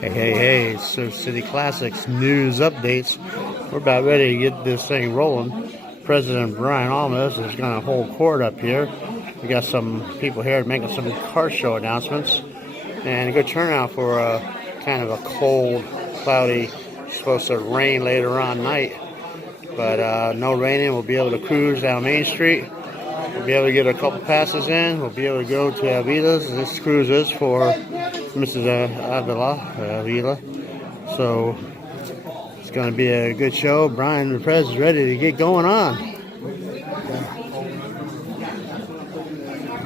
Hey, Surf City Classics news updates. We're about ready to get this thing rolling. President Brian Almas is going to hold court up here. We got some people here making some car show announcements. And a good turnout for kind of a cold, cloudy, supposed to rain later on night. But no raining. We'll be able to cruise down Main Street. We'll be able to get a couple passes in. We'll be able to go to Avila's. This cruise is for Mrs. Avila. So it's going to be a good show. Brian the Prez is ready to get going on.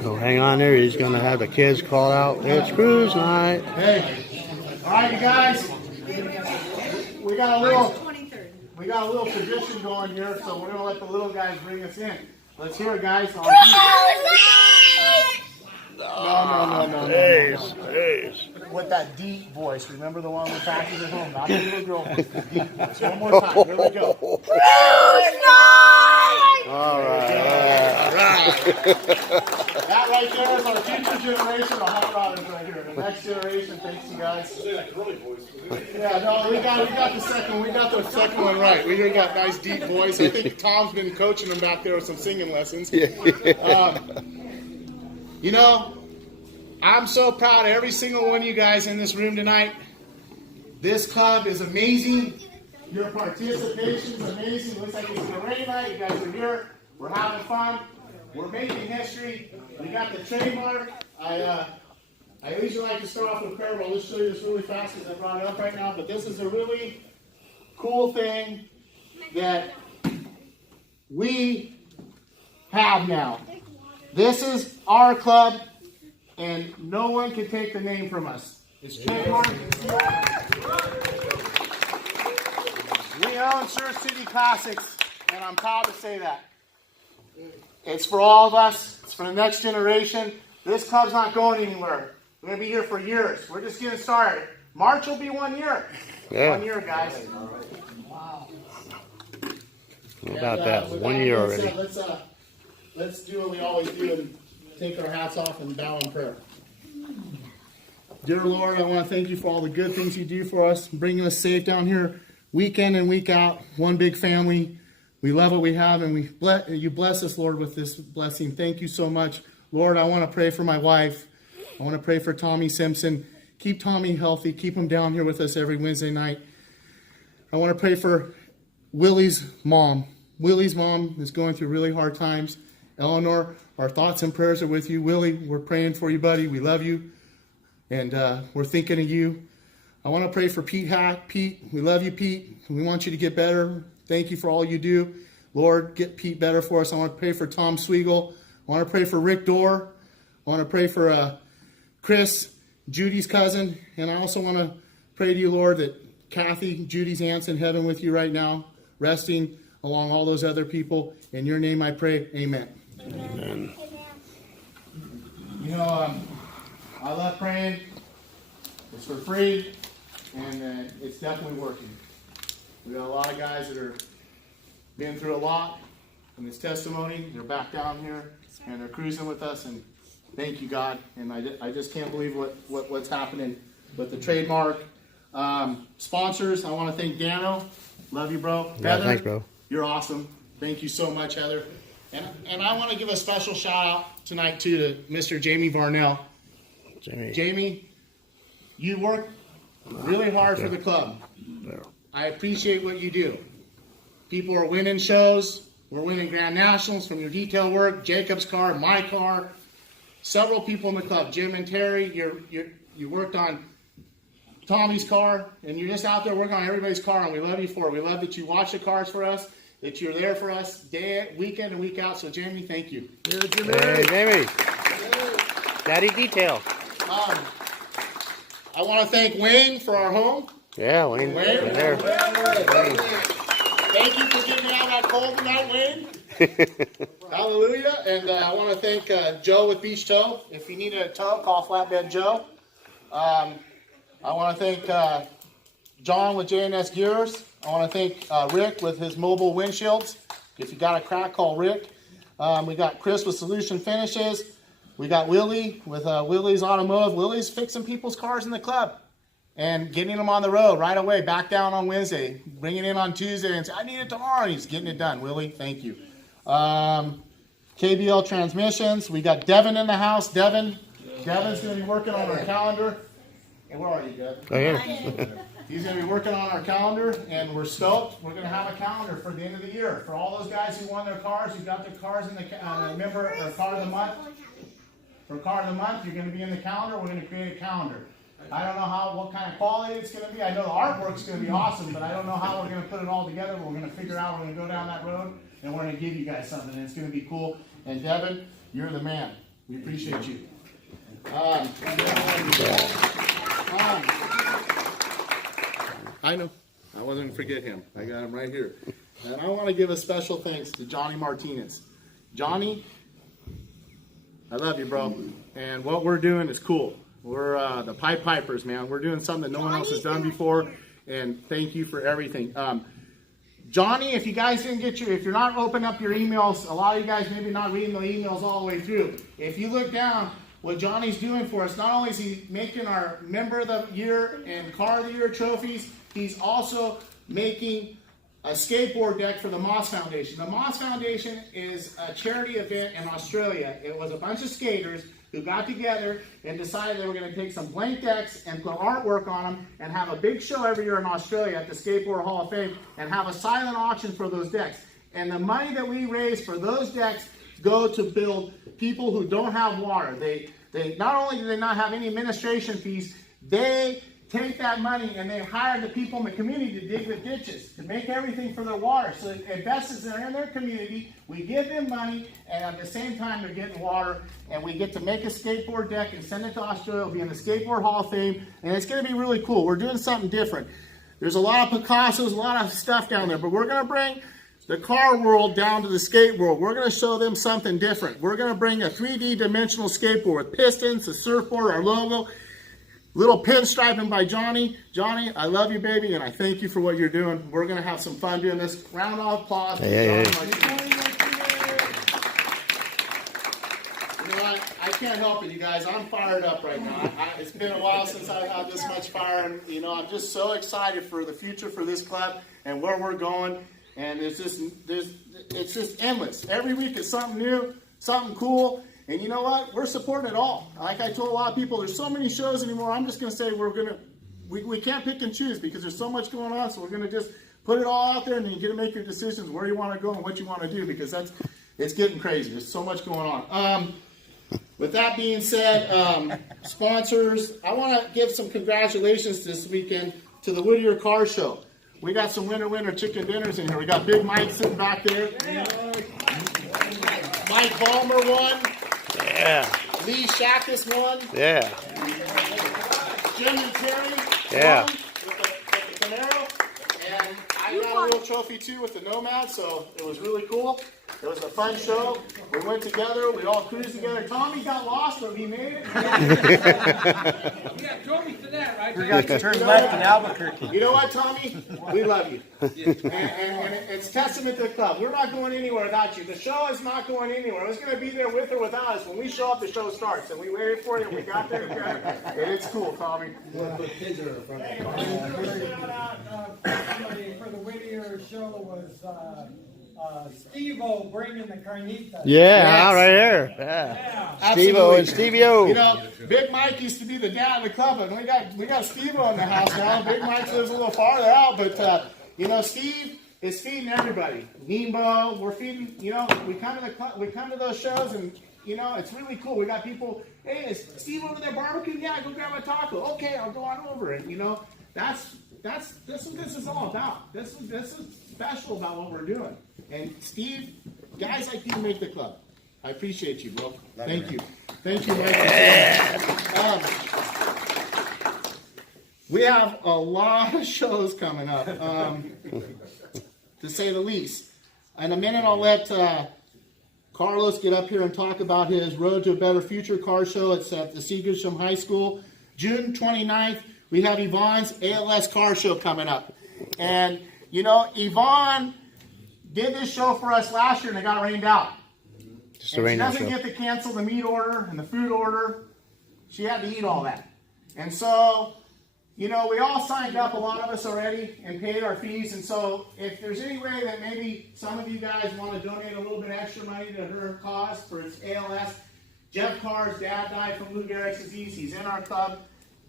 So hang on there. He's going to have the kids call out, "It's cruise night." Hey, all right, you guys. We got a little tradition going here, so we're going to let the little guys bring us in. Let's hear it, guys. No. Hey. With that deep voice. Remember the one we practiced at home? Not the little girl voice. The deep voice. One more time. Here we go. All right. That right there is our future generation of hot rodders right here. The next generation. Thanks, you guys. Yeah, no, we got the second. We got the second one right. We got nice deep voice. I think Tom's been coaching them back there with some singing lessons. You know, I'm so proud of every single one of you guys in this room tonight. This club is amazing. Your participation is amazing. Looks like it's a rain night. You guys are here. We're having fun. We're making history. We got the trademark. I usually like to start off with prayer, but I'll just show you this really fast because I brought it up right now. But this is a really cool thing that we have now. This is our club, and no one can take the name from us. It's trademark. We own Surf City Classics, and I'm proud to say that. It's for all of us. It's for the next generation. This club's not going anywhere. We're going to be here for years. We're just getting started. March will be 1 year. Yeah. 1 year, guys. Wow. How about that? 1 year already. Let's do what we always do and take our hats off and bow in prayer. Dear Lord, I want to thank you for all the good things you do for us, bringing us safe down here week in and week out, one big family. We love what we have, and you bless us, Lord, with this blessing. Thank you so much. Lord, I want to pray for my wife. I want to pray for Tommy Simpson. Keep Tommy healthy. Keep him down here with us every Wednesday night. I want to pray for Willie's mom. Willie's mom is going through really hard times. Eleanor, our thoughts and prayers are with you. Willie, we're praying for you, buddy. We love you, and we're thinking of you. I want to pray for Pete Hack. Pete, we love you, Pete. We want you to get better. Thank you for all you do. Lord, get Pete better for us. I want to pray for Tom Sweigel. I want to pray for Rick Dorr. I want to pray for Chris, Judy's cousin. And I also want to pray to you, Lord, that Kathy, Judy's aunt's in heaven with you right now, resting along all those other people. In your name I pray, amen. Amen. You know, I love praying. It's for free, and it's definitely working. We got a lot of guys that are been through a lot in this testimony. They're back down here, and they're cruising with us, and thank you, God. And I just can't believe what's happening with the trademark. Sponsors, I want to thank Dano. Love you, bro. Yeah, Heather, thanks, bro. You're awesome. Thank you so much, Heather. And I want to give a special shout out tonight too to Mr. Jamie Varnell. Jamie, you work really hard for the club. I appreciate what you do. People are winning shows. We're winning Grand Nationals from your detail work. Jacob's car, my car. Several people in the club, Jim and Terry. You worked on Tommy's car, and you're just out there working on everybody's car, and we love you for it. We love that you watch the cars for us, that you're there for us week in and week out. So, Jamie, thank you. Hey, Jamie. Daddy Detail. I want to thank Wayne for our home. Yeah, Wayne. Right there. Thank you for getting me out of that cold tonight, Wayne. Hallelujah. And I want to thank Joe with Beach Tow. If you need a tow, call Flatbed Joe. I want to thank John with JNS Gears. I want to thank Rick with his mobile windshields. If you got a crack, call Rick. We got Chris with Solution Finishes. We got Willie with Willie's Automotive. Willie's fixing people's cars in the club. and getting them on the road right away, back down on Wednesday, bringing it in on Tuesday and say, I need it tomorrow. He's getting it done. Willie, thank you. KBL Transmissions, we got Devin in the house. Devin's going to be working on our calendar. And where are you, Devin? Right here. He's going to be working on our calendar, and we're stoked. We're going to have a calendar for the end of the year. For all those guys who won their cars, who got their cars in the member or car of the month. For car of the month, you're going to be in the calendar. We're going to create a calendar. I don't know what kind of quality it's going to be. I know the artwork's going to be awesome, but I don't know how we're going to put it all together. But we're going to figure out. We're going to go down that road, and we're going to give you guys something, and it's going to be cool. And Devin, you're the man. We appreciate you. I know. I wasn't going to forget him. I got him right here. And I want to give a special thanks to Johnny Martinez. Johnny, I love you, bro. And what we're doing is cool. We're the Pied Pipers, man. We're doing something that no one else has done before. And thank you for everything. Johnny, if you guys didn't get if you're not opening up your emails, a lot of you guys maybe not reading the emails all the way through. If you look down, what Johnny's doing for us, not only is he making our Member of the Year and Car of the Year trophies, he's also making a skateboard deck for the Moss Foundation. The Moss Foundation is a charity event in Australia. It was a bunch of skaters who got together and decided they were going to take some blank decks and put artwork on them and have a big show every year in Australia at the Skateboard Hall of Fame and have a silent auction for those decks. And the money that we raise for those decks go to build people who don't have water. They not only do they not have any administration fees, they take that money and they hire the people in the community to dig the ditches, to make everything for their water. So it invests in their community, we give them money, and at the same time they're getting water, and we get to make a skateboard deck and send it to Australia. It'll be in the Skateboard Hall of Fame, and it's going to be really cool. We're doing something different. There's a lot of Picassos, a lot of stuff down there, but we're going to bring the car world down to the skate world. We're going to show them something different. We're going to bring a 3D dimensional skateboard with pistons, a surfboard, our logo, little pinstriping by Johnny. Johnny, I love you, baby, and I thank you for what you're doing. We're going to have some fun doing this. Round of applause. Hey. You know what? I can't help it, you guys. I'm fired up right now. It's been a while since I've had this much fire, and I'm just so excited for the future for this club and where we're going. And it's just endless. Every week is something new, something cool. And you know what? We're supporting it all. Like I told a lot of people, there's so many shows anymore. I'm just going to say we can't pick and choose because there's so much going on. So we're going to just put it all out there, and you get to make your decisions where you want to go and what you want to do, because it's getting crazy. There's so much going on. With that being said, sponsors, I want to give some congratulations this weekend to the Whittier Car Show. We got some winner chicken dinners in here. We got Big Mike sitting back there. Yeah. Mike Ballmer won. Yeah. Lee Shackus won. Yeah. Jim and Terry Yeah. won with the Camaro. And I got a little trophy too with the Nomad, so it was really cool. It was a fun show. We went together. We all cruised together. Tommy got lost, but he made it. Yeah, drove me to that, right? We got to turn left in Albuquerque. You know what, Tommy? We love you. And it's testament to the club. We're not going anywhere without you. The show is not going anywhere. It's going to be there with or without us. When we show up, the show starts. And we waited for you, and we got there. And it's cool, Tommy. Somebody for the Whittier show was Steve-O bringing the carnitas. Yeah, Yes. right here. Yeah. Steve-O and Absolutely. Stevie-O. Big Mike used to be the dad of the club, and we got Steve-O in the house now. Big Mike lives a little farther out, but Steve is feeding everybody. Nimbo, we're feeding. We come to those shows, and it's really cool. We got people. Hey, is Steve over there barbecuing? Yeah, go grab a taco. Okay, I'll go on over it. That's what this is all about. This is special about what we're doing. And Steve, guys like you make the club. I appreciate you, bro. Thank you. Thank you, Mike. We have a lot of shows coming up, to say the least. In a minute, I'll let Carlos get up here and talk about his Road to a Better Future car show. It's at the Seagrisham High School. June 29th, we have Yvonne's ALS car show coming up. And, Yvonne did this show for us last year, and it got rained out. Just And a she random doesn't show. get to cancel the meat order and the food order. She had to eat all that. And so you know, we all signed up, a lot of us already, and paid our fees. And so if there's any way that maybe some of you guys want to donate a little bit extra money to her cause for its ALS, Jeff Carr's dad died from Lou Gehrig's disease. He's in our club.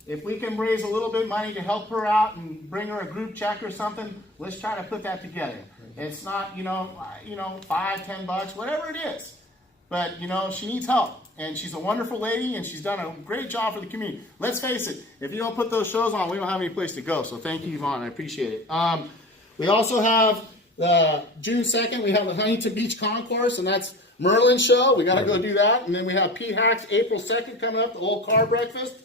If we can raise a little bit of money to help her out and bring her a group check or something, let's try to put that together. It's not, $5, $10, whatever it is. But, she needs help. And she's a wonderful lady, and she's done a great job for the community. Let's face it, if you don't put those shows on, we don't have any place to go. So thank you, Yvonne. I appreciate it. We also have June 2nd, we have the Huntington Beach Concourse, and that's Merlin's show. We got to go do that. And then we have Pete Hack's April 2nd coming up, the old car breakfast.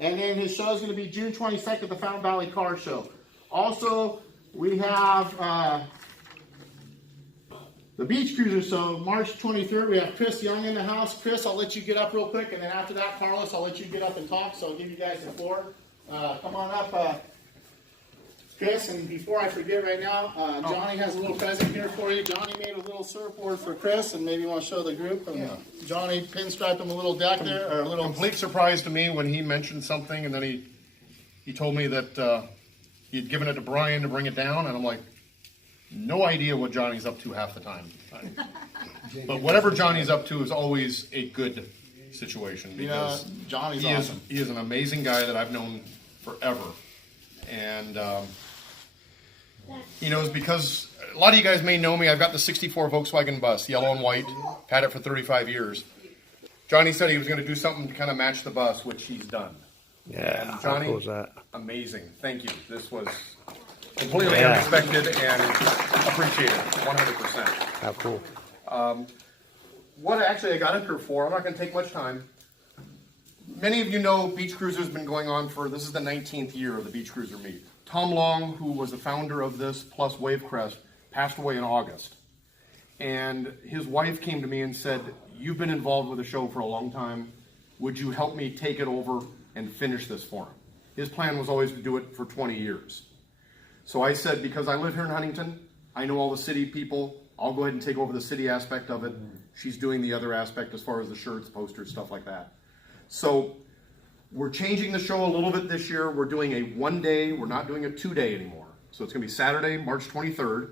And then his show is going to be June 22nd, the Fountain Valley Car Show. Also, we have the Beach Cruiser. So March 23rd, we have Chris Young in the house. Chris, I'll let you get up real quick. And then after that, Carlos, I'll let you get up and talk. So I'll give you guys the floor. Come on up, Chris. And before I forget right now, Johnny has a little present here for you. Johnny made a little surfboard for Chris, and maybe you want to show the group. And, Johnny pinstriped him a little deck there, or a little... Complete surprise to me when he mentioned something, and then he told me that he'd given it to Brian to bring it down, and I'm like, no idea what Johnny's up to half the time. But whatever Johnny's up to is always a good situation, because Johnny's awesome. He is an amazing guy that I've known forever. And because a lot of you guys may know me, I've got the 64 Volkswagen bus, yellow and white, had it for 35 years. Johnny said he was going to do something to kind of match the bus, which he's done. Yeah, and Johnny, how cool is that? Amazing. Thank you. This was completely unexpected and appreciated, 100%. How cool. What actually I got up here for, I'm not going to take much time. Many of you know Beach Cruiser's been going on this is the 19th year of the Beach Cruiser meet. Tom Long, who was the founder of this, plus Wavecrest, passed away in August. And his wife came to me and said, you've been involved with the show for a long time. Would you help me take it over and finish this for him? His plan was always to do it for 20 years. So I said, because I live here in Huntington, I know all the city people, I'll go ahead and take over the city aspect of it. She's doing the other aspect as far as the shirts, posters, stuff like that. So we're changing the show a little bit this year. We're doing a 1 day, we're not doing a 2 day anymore. So it's gonna be Saturday, March 23rd.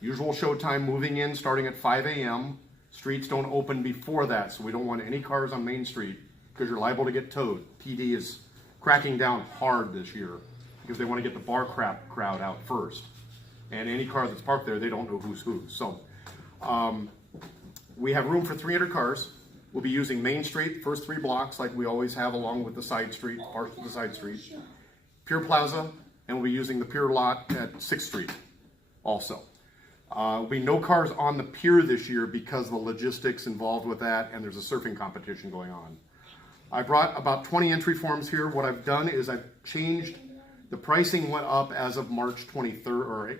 Usual show time moving in starting at 5 a.m. Streets don't open before that, so we don't want any cars on Main Street because you're liable to get towed. PD is cracking down hard this year because they want to get the bar crowd out first. And any car that's parked there, they don't know who's who. So we have room for 300 cars. We'll be using Main Street, first 3 blocks, like we always have, along with the side street, parts of the side street. Pier Plaza, and we'll be using the pier lot at 6th Street also. There'll be no cars on the pier this year because of the logistics involved with that, and there's a surfing competition going on. I brought about 20 entry forms here. What I've done is I've changed, the pricing went up as of February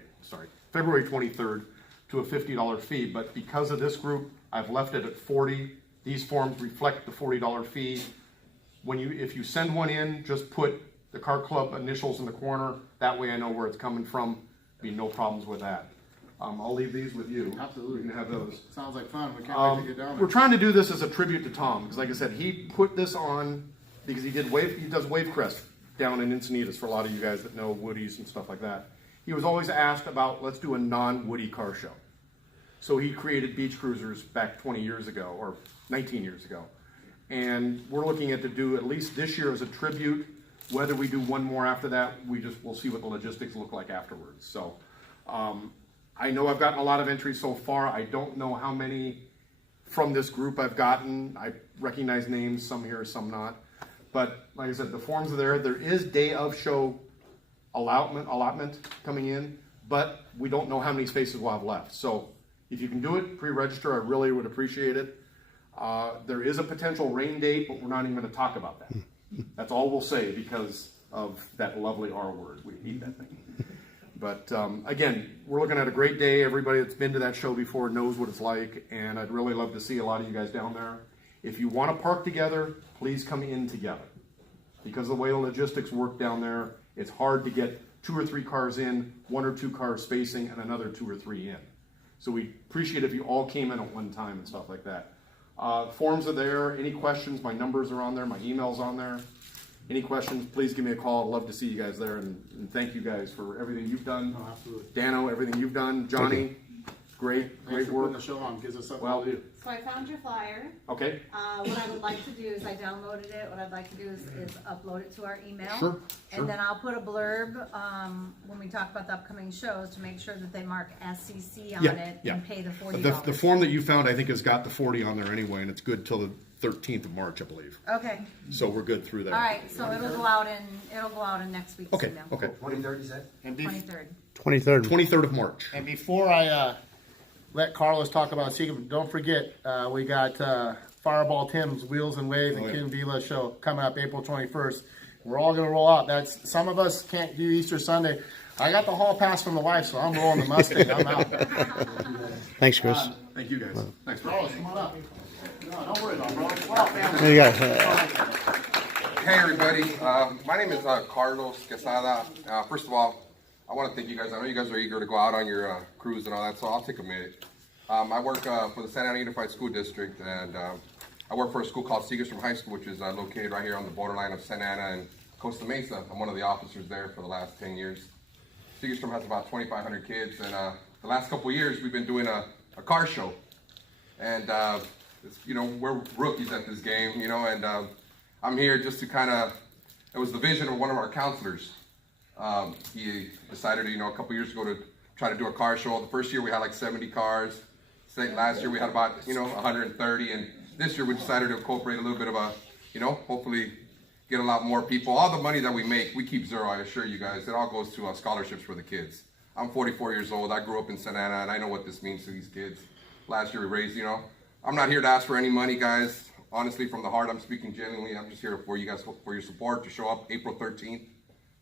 23rd to a $50 fee, but because of this group, I've left it at $40. These forms reflect the $40 fee. If you send one in, just put the car club initials in the corner. That way I know where it's coming from. Be no problems with that. I'll leave these with you. Absolutely. You can have those. Sounds like fun. We can't wait to get down there. We're trying to do this as a tribute to Tom, because like I said, he put this on because he does Wavecrest down in Encinitas for a lot of you guys that know Woodies and stuff like that. He was always asked about, let's do a non-Woody car show. So he created Beach Cruisers back 20 years ago, or 19 years ago. And we're looking to do at least this year as a tribute. Whether we do one more after that, we'll see what the logistics look like afterwards. So I know I've gotten a lot of entries so far. I don't know how many from this group I've gotten. I recognize names, some here, some not. But like I said, the forms are there. There is day of show allotment coming in, but we don't know how many spaces we'll have left. So if you can do it, pre-register, I really would appreciate it. There is a potential rain date, but we're not even going to talk about that. That's all we'll say because of that lovely R word. We hate that thing. But again, we're looking at a great day. Everybody that's been to that show before knows what it's like, and I'd really love to see a lot of you guys down there. If you want to park together, please come in together. Because of the way the logistics work down there, it's hard to get 2 or 3 cars in, 1 or 2 cars spacing, and another 2 or 3 in. So we appreciate if you all came in at one time and stuff like that. Forms are there. Any questions, my numbers are on there, my email's on there. Any questions, please give me a call. I'd love to see you guys there, and thank you guys for everything you've done. Oh, absolutely. Dano, everything you've done. Johnny, great Thanks for work. putting the show on. Gives us something Well, to do. So I found your flyer. Okay. What I would like to do is I downloaded it. What I'd like to do is upload it to our email. Sure, sure. And then I'll put a blurb when we talk about the upcoming shows to make sure that they mark SCC on it and pay the $40. The form that you found, I think, has got the 40 on there anyway, and it's good till the 13th of March, I believe. Okay. So we're good through that. All right. So it'll go out in next week's Okay. email. Okay. 23rd, is that? And 23rd. 23rd. 23rd of March. And before I let Carlos talk about Secret, don't forget, we got Fireball Tim's Wheels and Waves and Ken Vila show coming up April 21st. We're all going to roll out. That's some of us can't do Easter Sunday. I got the hall pass from the wife, so I'm rolling the Mustang. I'm out. Thanks, Chris. Thank you, guys. Thanks, bro. Carlos, come on up. No, don't worry about it, bro. We're all family. There you go. Hey everybody, my name is Carlos Quesada. First of all, I want to thank you guys. I know you guys are eager to go out on your cruise and all that, so I'll take a minute. I work for the Santa Ana Unified School District, and I work for a school called Segerstrom High School, which is located right here on the borderline of Santa Ana and Costa Mesa. I'm one of the officers there for the last 10 years. Segerstrom has about 2,500 kids, and the last couple of years we've been doing a car show. And we're rookies at this game, and I'm here just to it was the vision of one of our counselors. He decided, a couple years ago to try to do a car show. The first year we had like 70 cars. Last year we had about, 130. And this year we decided to incorporate a little bit of hopefully get a lot more people. All the money that we make, we keep zero, I assure you guys. It all goes to scholarships for the kids. I'm 44 years old. I grew up in Santa Ana, and I know what this means to these kids. Last year we raised, I'm not here to ask for any money, guys. Honestly, from the heart, I'm speaking genuinely. I'm just here for you guys, for your support, to show up April 13th.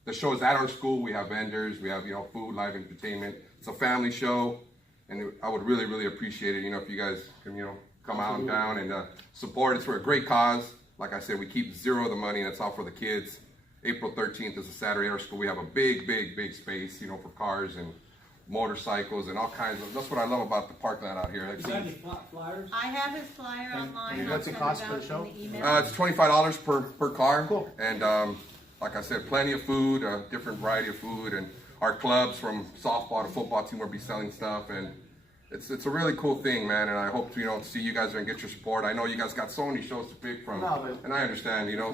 The show is at our school. We have vendors. We have, food, live entertainment. It's a family show, and I would really, really appreciate it, if you guys can, come out and down and support. It's for a great cause. Like I said, we keep zero of the money, and it's all for the kids. April 13th is a Saturday at our school. We have a big, big, big space, for cars and motorcycles and all kinds of. That's what I love about the park lot out here. Is that any flyers? I have his flyer online. what's it cost for the show? It's $25 per car. Cool. And like I said, plenty of food, a different variety of food, and our clubs from softball to football team will be selling stuff, and it's a really cool thing, man. And I hope to see you guys there and get your support. I know you guys got so many shows to pick from, and I understand, No,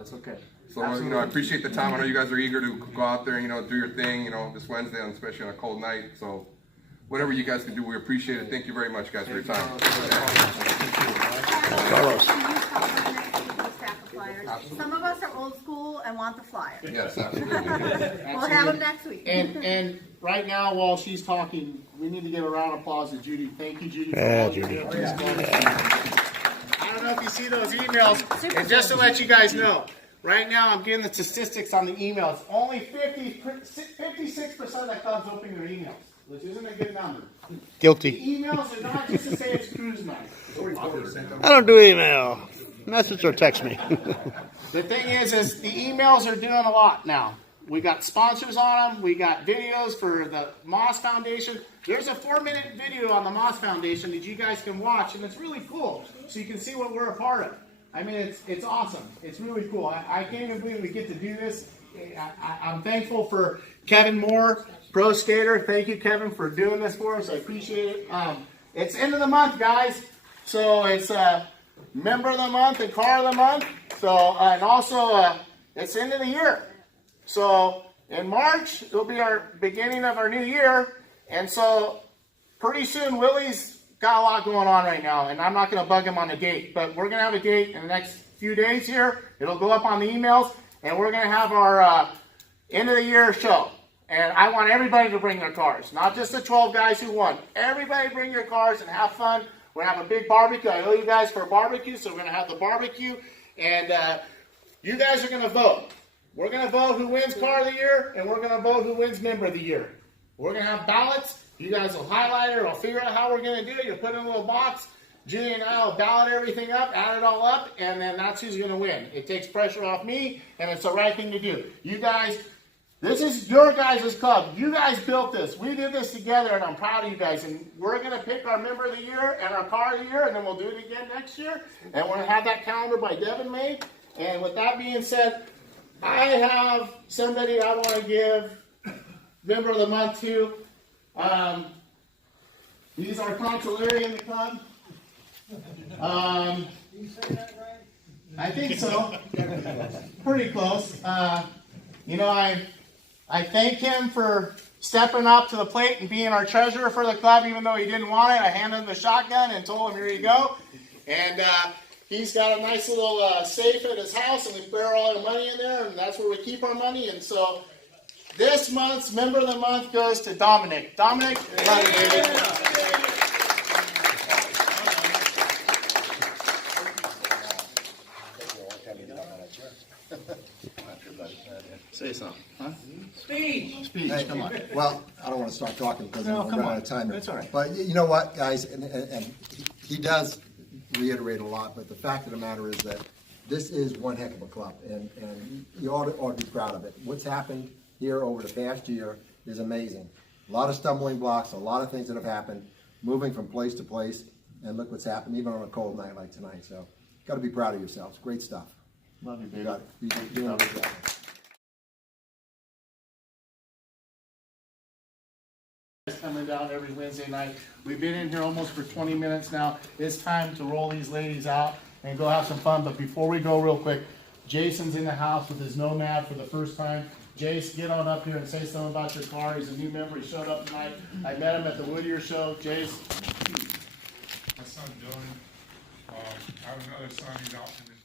it's okay. So I appreciate the time. I know you guys are eager to go out there, do your thing, this Wednesday, and especially on a cold night. So whatever you guys can do, we appreciate it. Thank you very much, guys, for your time. Carlos. Some of us are old school and want the flyer. Yes, absolutely. We'll have them next week. And right now, while she's talking, we need to give a round of applause to Judy. Thank you, Judy, for Yeah, all you Judy. do. I don't know if you see those emails, and just to let you guys know, right now I'm getting the statistics on the emails. Only 56% of clubs open their emails, which isn't a good number. The Guilty. emails are not just to say it's cruise night. I don't do email. Message or text me. The thing is the emails are doing a lot now. We got sponsors on them. We got videos for the Moss Foundation. There's a 4-minute video on the Moss Foundation that you guys can watch, and it's really cool. So you can see what we're a part of. I mean, it's awesome. It's really cool. I can't even believe we get to do this. I'm thankful for Kevin Moore, pro skater. Thank you, Kevin, for doing this for us. I appreciate it. It's end of the month, guys. So it's member of the month and car of the month. So and also it's end of the year. So in March it'll be our beginning of our new year, and so pretty soon Willie's got a lot going on right now, and I'm not going to bug him on a date, but we're going to have a date in the next few days here. It'll go up on the emails, and we're going to have our end of the year show. And I want everybody to bring their cars, not just the 12 guys who won. Everybody bring your cars and have fun. We're going to have a big barbecue. I owe you guys for a barbecue, so we're going to have the barbecue. And you guys are going to vote. We're going to vote who wins car of the year, and we're going to vote who wins member of the year. We're going to have ballots. You guys will highlight it or figure out how we're going to do it. You'll put it in a little box. Julie and I will ballot everything up, add it all up, and then that's who's going to win. It takes pressure off me, and it's the right thing to do. You guys, this is your guys' club. You guys built this. We did this together, and I'm proud of you guys. And we're going to pick our member of the year and our car of the year, and then we'll do it again next year. And we're going to have that calendar by Devin made. And with that being said, I have somebody I want to give member of the month to. He's our controller in the club. I think so. Pretty close. You know, I thank him for stepping up to the plate and being our treasurer for the club, even though he didn't want it. I handed him the shotgun and told him, here you go. And he's got a nice little safe at his house, and we put all our money in there, and that's where we keep our money. And so this month's member of the month goes to Dominic. Dominic, love you, baby. Say something, huh? Speech, Hey, come on. Well, I don't want to start talking because No, I'm come running on. out of time. That's all right. But you know what, guys, and he does reiterate a lot, but the fact of the matter is that this is one heck of a club, and you ought to be proud of it. What's happened here over the past year is amazing. A lot of stumbling blocks, a lot of things that have happened, moving from place to place, and look what's happened, even on a cold night like tonight. So, got to be proud of yourselves. Great stuff. Love you, baby. You got it. You're doing a good job. Coming down every Wednesday night. We've been in here almost for 20 minutes now. It's time to roll these ladies out and go have some fun. But before we go, real quick, Jason's in the house with his Nomad for the first time. Jace, get on up here and say something about your car. He's a new member. He showed up tonight. I met him at the Whittier show. Jace. My son Dylan, I have another son, he's out in